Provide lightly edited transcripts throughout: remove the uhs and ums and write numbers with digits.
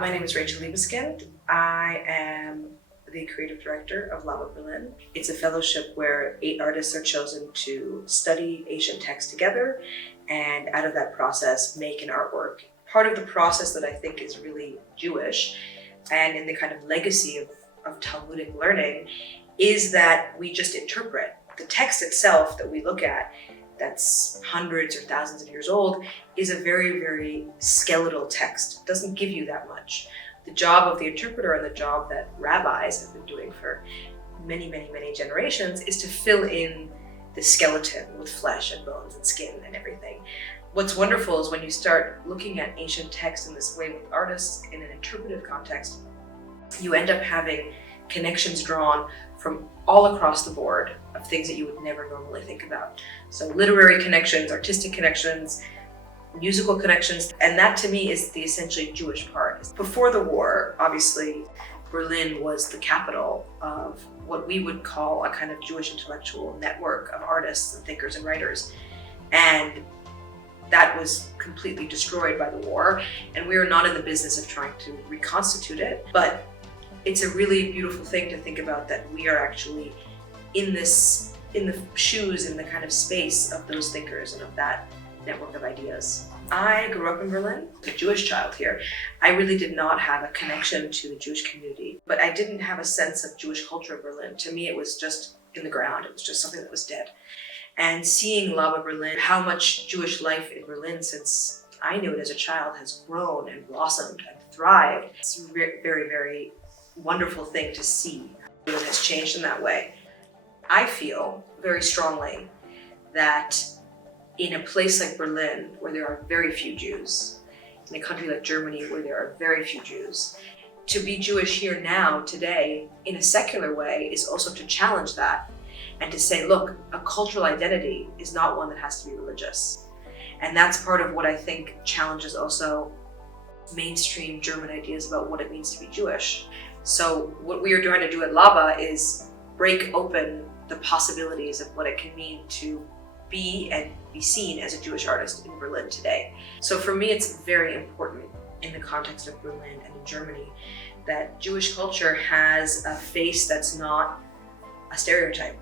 My name is Rachel Liebeskind. I am the creative director of Lava Berlin. It's a fellowship where 8 artists are chosen to study ancient texts together and out of that process make an artwork. Part of the process that I think is really Jewish and in the kind of legacy of Talmudic learning is that we just interpret. The text itself that we look at, that's hundreds or thousands of years old, is a very, very skeletal text. It doesn't give you that much. The job of the interpreter and the job that rabbis have been doing for many, many, many generations is to fill in the skeleton with flesh and bones and skin and everything. What's wonderful is when you start looking at ancient texts in this way with artists in an interpretive context, you end up having connections drawn from all across the board of things that you would never normally think about. So literary connections, artistic connections, musical connections, and that to me is the essentially Jewish part. Before the war, obviously, Berlin was the capital of what we would call a kind of Jewish intellectual network of artists and thinkers and writers. And that was completely destroyed by the war, and we are not in the business of trying to reconstitute it, but it's a really beautiful thing to think about that we are actually in the shoes, in the kind of space of those thinkers and of that network of ideas. I grew up in Berlin, a Jewish child here. I really did not have a connection to the Jewish community, but I didn't have a sense of Jewish culture in Berlin. To me, it was just in the ground. It was just something that was dead. And seeing Lava Berlin, how much Jewish life in Berlin since I knew it as a child has grown and blossomed and thrived. It's a very, very wonderful thing to see. Berlin has changed in that way. I feel very strongly that in a place like Berlin, where there are very few Jews, in a country like Germany, where there are very few Jews, to be Jewish here now, today, in a secular way, is also to challenge that and to say, look, a cultural identity is not one that has to be religious. And that's part of what I think challenges also mainstream German ideas about what it means to be Jewish. So what we are trying to do at Lava is break open the possibilities of what it can mean to be and be seen as a Jewish artist in Berlin today. So for me, it's very important in the context of Berlin and in Germany that Jewish culture has a face that's not a stereotype,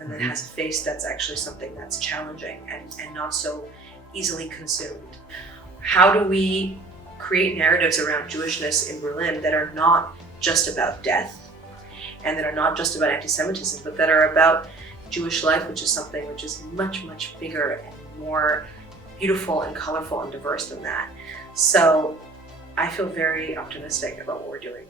and that has a face that's actually something that's challenging and not so easily consumed. How do we create narratives around Jewishness in Berlin that are not just about death and that are not just about anti-Semitism, but that are about Jewish life, which is something which is much, much bigger and more beautiful and colorful and diverse than that. So I feel very optimistic about what we're doing.